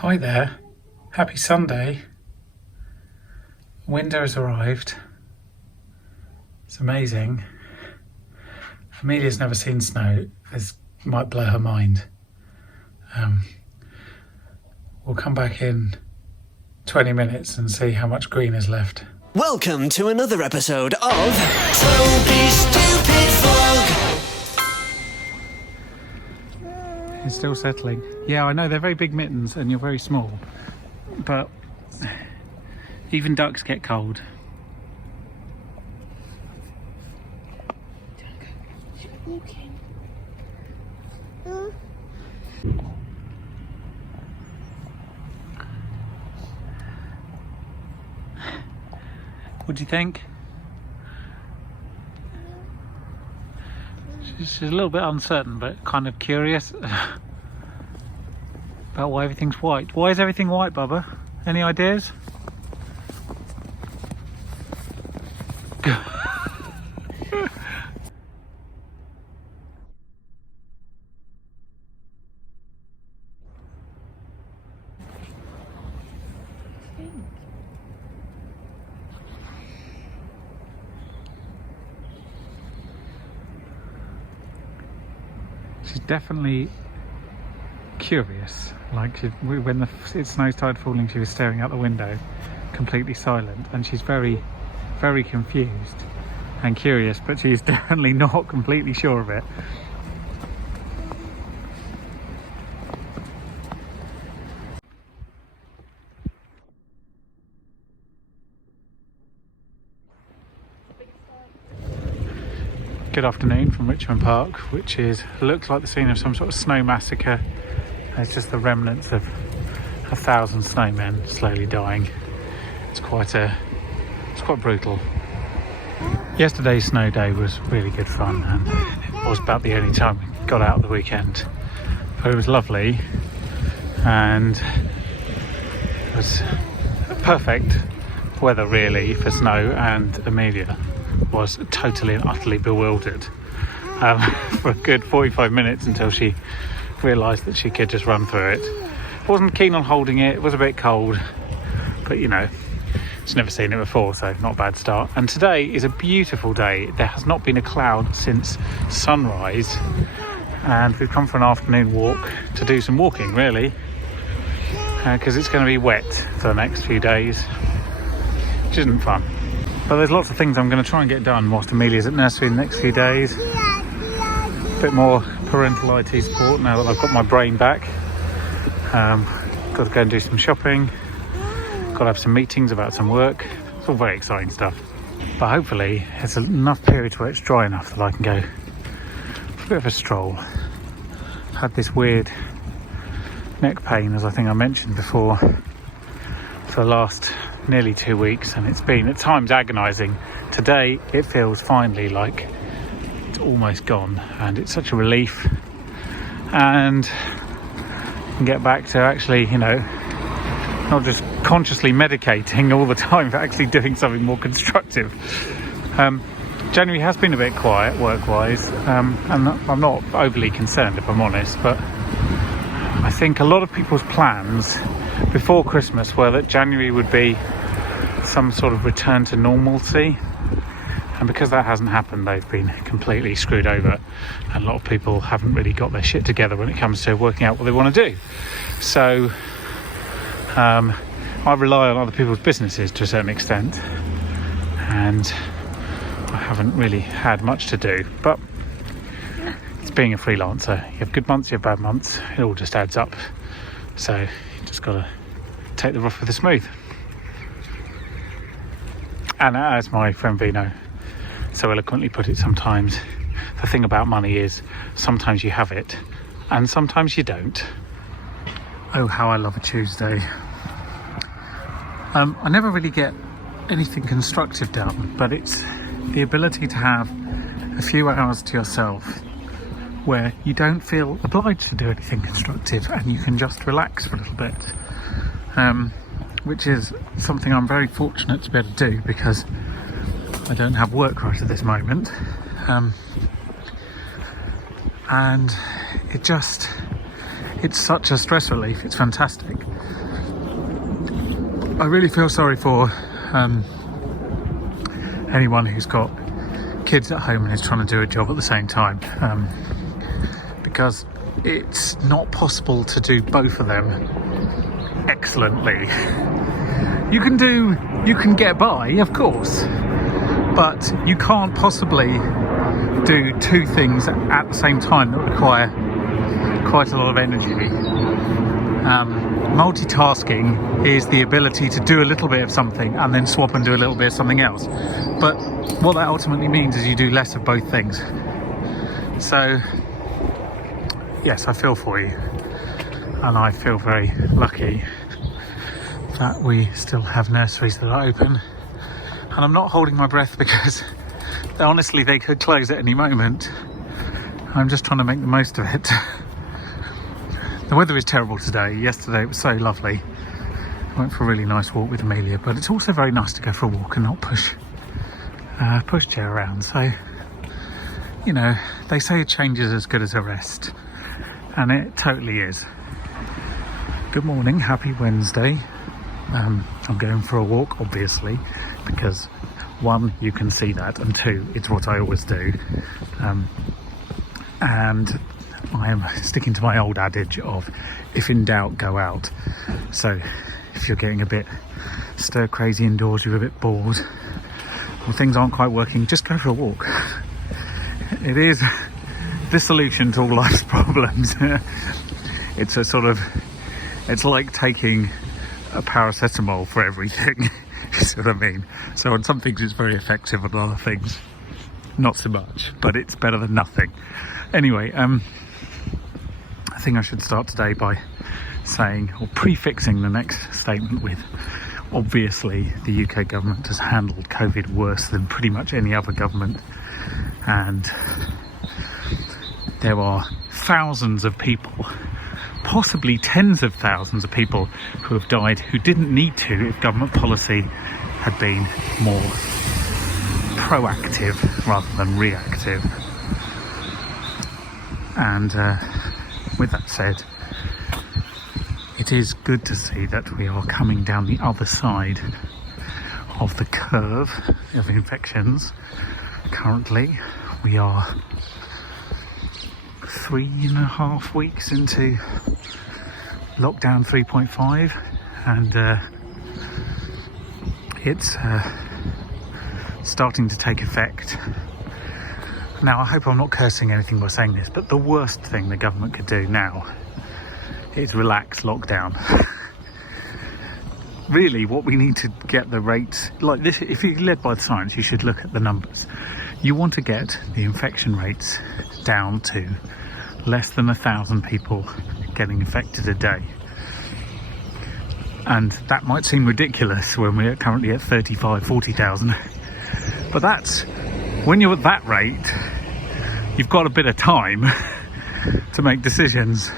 Hi there, happy Sunday. Winter has arrived. It's amazing. Amelia's never seen snow. This might blow her mind. We'll come back in 20 minutes and see how much green is left. Welcome to another episode of Toby Stupid Vlog. It's still settling. Yeah, I know, they're very big mittens and you're very small. But even ducks get cold. What do you think? She's a little bit uncertain, but kind of curious about why everything's white. Why is everything white, Bubba? Any ideas? She's definitely curious. Like when it snow started falling, she was staring out the window, completely silent, and she's very, very confused and curious, but she's definitely not completely sure of it. Good afternoon from Richmond Park, which looks like the scene of some sort of snow massacre. It's just the remnants of 1,000 snowmen slowly dying. It's quite brutal. Yesterday's snow day was really good fun, and it was about the only time we got out of the weekend. But it was lovely, and it was perfect weather really for snow, and Amelia was totally and utterly bewildered for a good 45 minutes until she realised that she could just run through it. Wasn't keen on holding it, it was a bit cold, but you know, she's never seen it before, so not a bad start. And today is a beautiful day. There has not been a cloud since sunrise, and we've come for an afternoon walk to do some walking really, because it's going to be wet for the next few days, which isn't fun. But there's lots of things I'm going to try and get done whilst Amelia's at nursery in the next few days. A bit more parental IT support now that I've got my brain back. Got to go and do some shopping. Got to have some meetings about some work. It's all very exciting stuff. But hopefully it's enough period where it's dry enough that I can go for a bit of a stroll. I've had this weird neck pain, as I think I mentioned before, for the last nearly 2 weeks, and it's been at times agonising. Today it feels finally like it's almost gone, and it's such a relief, and you can get back to actually, you know, not just consciously medicating all the time, but actually doing something more constructive. January has been a bit quiet work-wise, and I'm not overly concerned if I'm honest, but I think a lot of people's plans before Christmas were that January would be some sort of return to normalcy, and because that hasn't happened, they've been completely screwed over, and a lot of people haven't really got their shit together when it comes to working out what they want to do. So I rely on other people's businesses to a certain extent, and I haven't really had much to do. But it's being a freelancer, you have good months, you have bad months, it all just adds up. So you just got to take the rough with the smooth. And as my friend Vino so eloquently put it sometimes, the thing about money is sometimes you have it and sometimes you don't. Oh, how I love a Tuesday. I never really get anything constructive done, but it's the ability to have a few hours to yourself where you don't feel obliged to do anything constructive and you can just relax for a little bit. Which is something I'm very fortunate to be able to do, because I don't have work right at this moment, and it's such a stress relief. It's fantastic. I really feel sorry for anyone who's got kids at home and is trying to do a job at the same time, because it's not possible to do both of them excellently. You can get by, of course, but you can't possibly do two things at the same time that require quite a lot of energy. Multitasking is the ability to do a little bit of something and then swap and do a little bit of something else. But what that ultimately means is you do less of both things. So, yes, I feel for you. And I feel very lucky that we still have nurseries that are open. And I'm not holding my breath because honestly they could close at any moment. I'm just trying to make the most of it. The weather is terrible today. Yesterday it was so lovely. I went for a really nice walk with Amelia, but it's also very nice to go for a walk and not push chair around. So, you know, they say a change is as good as a rest, and it totally is. Good morning, happy Wednesday. I'm going for a walk, obviously, because one, you can see that, and two, it's what I always do. And I am sticking to my old adage of, if in doubt, go out. So if you're getting a bit stir crazy indoors, you're a bit bored, or things aren't quite working, just go for a walk. It is the solution to all life's problems. It's it's like taking a paracetamol for everything. You see what I mean? So on some things it's very effective, on other things not so much, but it's better than nothing. Anyway, I think I should start today by saying, or prefixing the next statement with, obviously the UK government has handled COVID worse than pretty much any other government, and there are thousands of people, possibly tens of thousands of people who have died who didn't need to if government policy had been more proactive rather than reactive. And with that said, it is good to see that we are coming down the other side of the curve of infections. Currently, we are 3.5 weeks into lockdown 3.5, and it's starting to take effect. Now, I hope I'm not cursing anything by saying this, but the worst thing the government could do now is relax lockdown. Really, what we need to get the rates, like this, if you're led by the science, you should look at the numbers. You want to get the infection rates down to less than 1,000 people getting infected a day. And that might seem ridiculous when we're currently at 40,000. But that's, when you're at that rate, you've got a bit of time to make decisions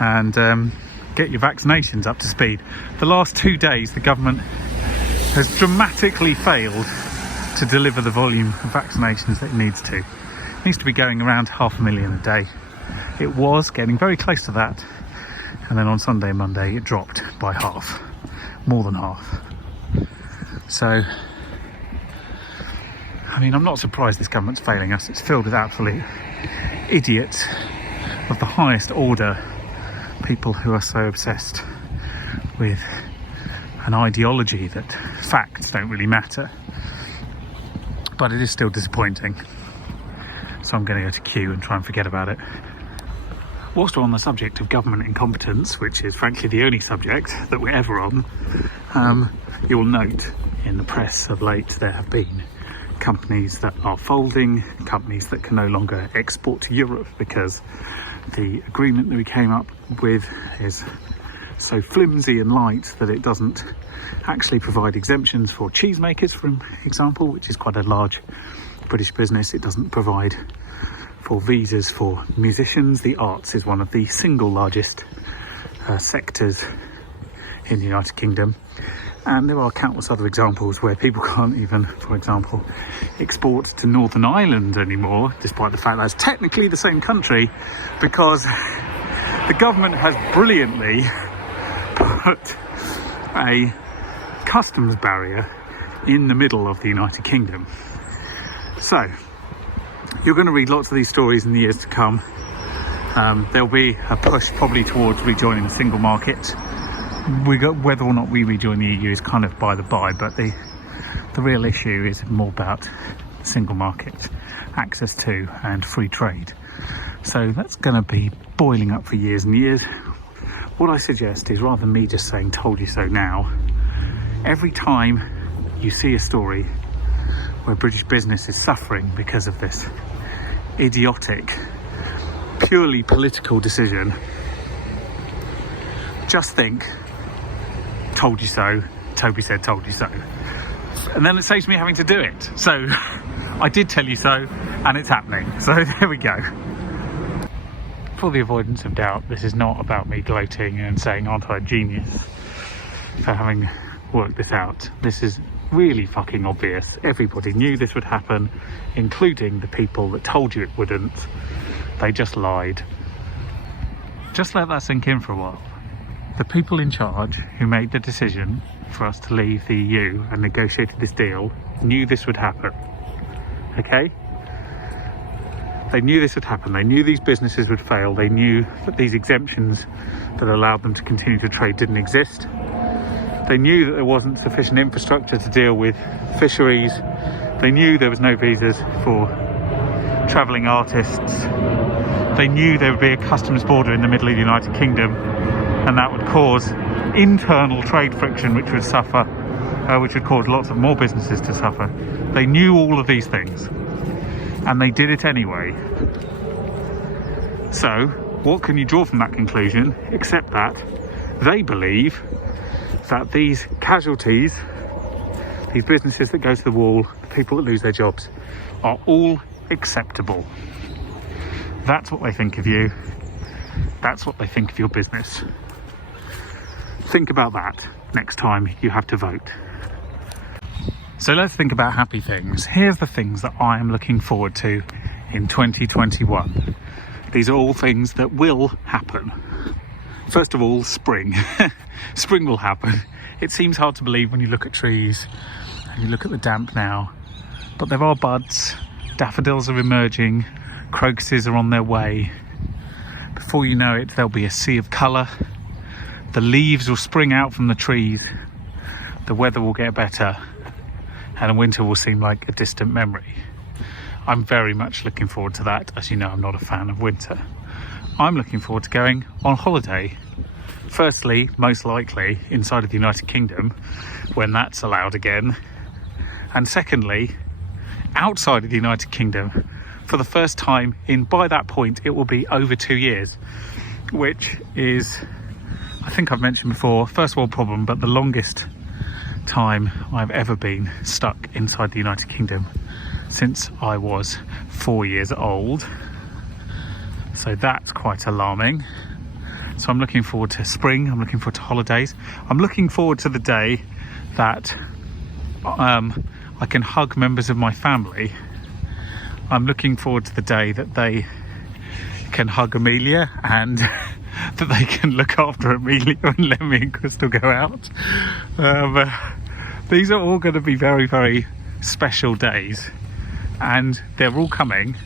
and get your vaccinations up to speed. The last 2 days, the government has dramatically failed to deliver the volume of vaccinations that it needs to. It needs to be going around 500,000 a day. It was getting very close to that, and then on Sunday and Monday it dropped by half, more than half. So, I mean, I'm not surprised this government's failing us. It's filled with absolute idiots of the highest order, people who are so obsessed with an ideology that facts don't really matter. But it is still disappointing. So I'm going to go to Q and try and forget about it. Whilst we're on the subject of government incompetence, which is frankly the only subject that we're ever on, you'll note in the press of late there have been companies that are folding, companies that can no longer export to Europe because the agreement that we came up with is so flimsy and light that it doesn't actually provide exemptions for cheesemakers, for example, which is quite a large British business. It doesn't provide for visas for musicians. The arts is one of the single largest sectors in the United Kingdom. And there are countless other examples where people can't even, for example, export to Northern Ireland anymore, despite the fact that it's technically the same country, because the government has brilliantly put a customs barrier in the middle of the United Kingdom. So you're going to read lots of these stories in the years to come. There'll be a push probably towards rejoining the single market. Whether or not we rejoin the EU is kind of by the by, but the real issue is more about single market, access to and free trade. So that's going to be boiling up for years and years. What I suggest is, rather than me just saying told you so now, every time you see a story where British business is suffering because of this idiotic, purely political decision, just think, told you so, Toby said told you so. And then it saves me having to do it. So I did tell you so, and it's happening. So there we go. For the avoidance of doubt, this is not about me gloating and saying, aren't I a genius for having worked this out. This is really fucking obvious. Everybody knew this would happen, including the people that told you it wouldn't. They just lied. Just let that sink in for a while. The people in charge who made the decision for us to leave the EU and negotiated this deal knew this would happen. Okay? They knew this would happen. They knew these businesses would fail. They knew that these exemptions that allowed them to continue to trade didn't exist. They knew that there wasn't sufficient infrastructure to deal with fisheries. They knew there was no visas for travelling artists. They knew there would be a customs border in the middle of the United Kingdom, and that would cause internal trade friction, which would suffer, which would cause lots of more businesses to suffer. They knew all of these things, and they did it anyway. So what can you draw from that conclusion, except that they believe that these casualties, these businesses that go to the wall, the people that lose their jobs, are all acceptable. That's what they think of you. That's what they think of your business. Think about that next time you have to vote. So let's think about happy things. Here's the things that I am looking forward to in 2021. These are all things that will happen. First of all, spring. Spring will happen. It seems hard to believe when you look at trees and you look at the damp now, but there are buds, daffodils are emerging, crocuses are on their way. Before you know it, there'll be a sea of colour. The leaves will spring out from the trees. The weather will get better, and winter will seem like a distant memory. I'm very much looking forward to that. As you know, I'm not a fan of winter. I'm looking forward to going on holiday. Firstly, most likely inside of the United Kingdom, when that's allowed again. And secondly, outside of the United Kingdom for the first time in, by that point, it will be over 2 years, which is, I think I've mentioned before, first world problem, but the longest time I've ever been stuck inside the United Kingdom since I was 4 years old. So that's quite alarming. So I'm looking forward to spring, I'm looking forward to holidays. I'm looking forward to the day that I can hug members of my family. I'm looking forward to the day that they can hug Amelia and that they can look after Amelia and let me and Crystal go out. These are all going to be very, very special days, and they're all coming,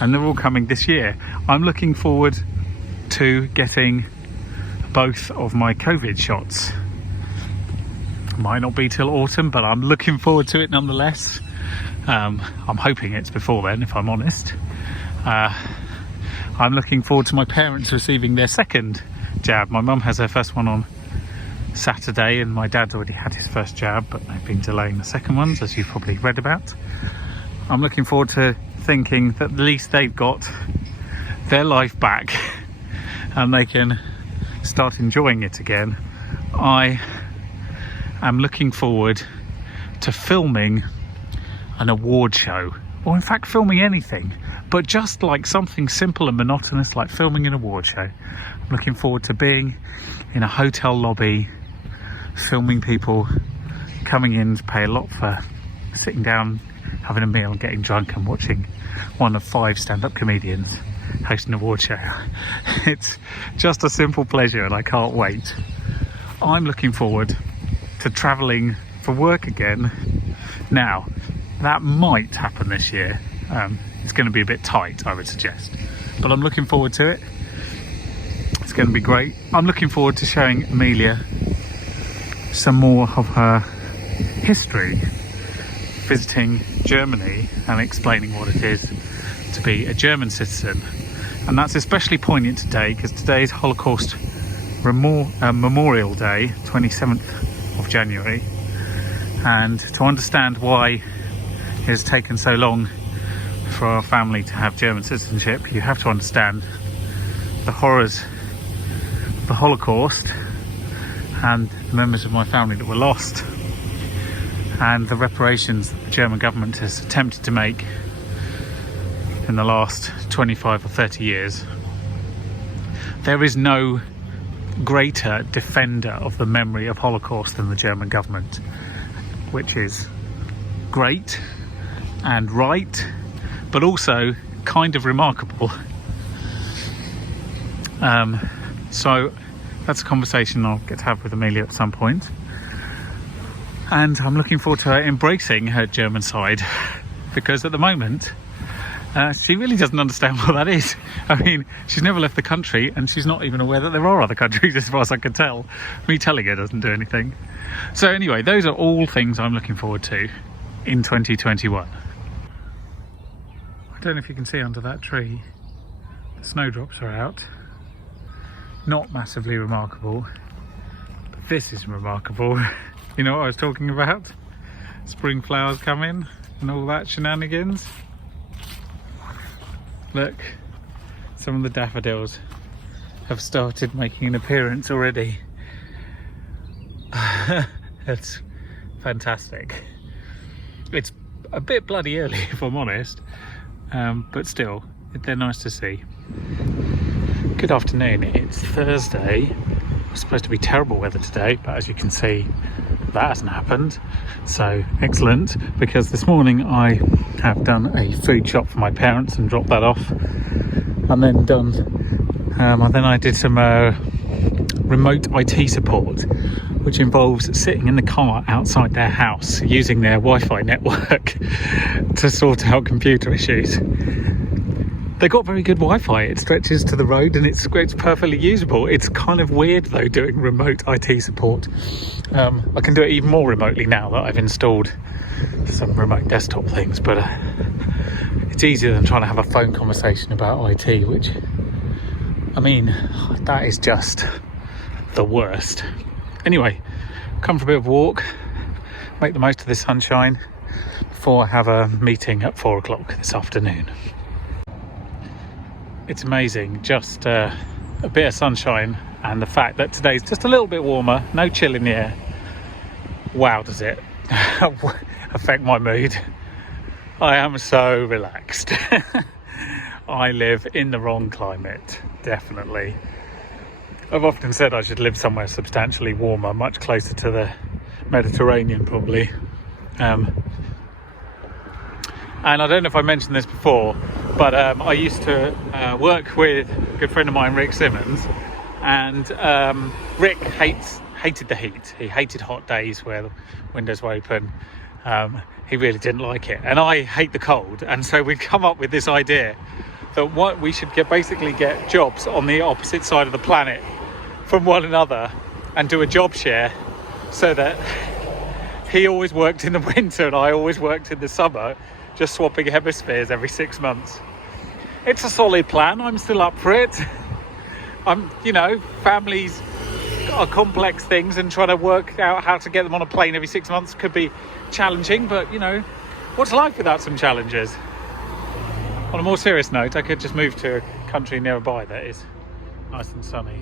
and they're all coming this year. I'm looking forward to getting both of my COVID shots. Might not be till autumn, but I'm looking forward to it nonetheless. I'm hoping it's before then, if I'm honest. I'm looking forward to my parents receiving their second jab. My mum has her first one on Saturday, and my dad's already had his first jab, but they've been delaying the second ones, as you've probably read about. I'm looking forward to thinking that at least they've got their life back and they can start enjoying it again. I am looking forward to filming an award show, or in fact filming anything, but just like something simple and monotonous like filming an award show. I'm looking forward to being in a hotel lobby, filming people coming in to pay a lot for sitting down, having a meal, getting drunk and watching one of 5 stand-up comedians host an award show. It's just a simple pleasure and I can't wait. I'm looking forward to travelling for work again. Now, that might happen this year. It's going to be a bit tight, I would suggest, but I'm looking forward to it. It's going to be great. I'm looking forward to showing Amelia some more of her history, visiting Germany and explaining what it is to be a German citizen. And that's especially poignant today because today is Holocaust Memorial Day, 27th of January. And to understand why it has taken so long for our family to have German citizenship, you have to understand the horrors of the Holocaust and the members of my family that were lost, and the reparations that the German government has attempted to make in the last 25 or 30 years. There is no greater defender of the memory of Holocaust than the German government, which is great and right, but also kind of remarkable. So that's a conversation I'll get to have with Amelia at some point. And I'm looking forward to her embracing her German side, because at the moment, she really doesn't understand what that is. I mean, she's never left the country, and she's not even aware that there are other countries, as far as I can tell. Me telling her doesn't do anything. So anyway, those are all things I'm looking forward to in 2021. I don't know if you can see under that tree, the snowdrops are out. Not massively remarkable, but this is remarkable. You know what I was talking about? Spring flowers come in and all that shenanigans. Look, some of the daffodils have started making an appearance already. It's fantastic. It's a bit bloody early, if I'm honest, but still, they're nice to see. Good afternoon, it's Thursday. It's supposed to be terrible weather today, but as you can see, that hasn't happened. So excellent, because this morning I have done a food shop for my parents and dropped that off, and then I did some remote IT support, which involves sitting in the car outside their house using their Wi-Fi network to sort out computer issues. They got very good Wi-Fi. It stretches to the road and it's perfectly usable. It's kind of weird though, doing remote IT support. I can do it even more remotely now that I've installed some remote desktop things, but it's easier than trying to have a phone conversation about IT, which, I mean, that is just the worst. Anyway, come for a bit of a walk, make the most of this sunshine before I have a meeting at 4 o'clock this afternoon. It's amazing, just a bit of sunshine and the fact that today's just a little bit warmer, no chill in the air. Wow, does it affect my mood. I am so relaxed. I live in the wrong climate, definitely. I've often said I should live somewhere substantially warmer, much closer to the Mediterranean probably. And I don't know if I mentioned this before, but I used to work with a good friend of mine, Rick Simmons, and Rick hated the heat. He hated hot days where the windows were open. He really didn't like it, and I hate the cold. And so we'd come up with this idea that we should basically get jobs on the opposite side of the planet from one another and do a job share, so that he always worked in the winter and I always worked in the summer, just swapping hemispheres every 6 months. It's a solid plan. I'm still up for it. Families are complex things, and trying to work out how to get them on a plane every 6 months could be challenging, but what's life without some challenges? On a more serious note, I could just move to a country nearby that is nice and sunny.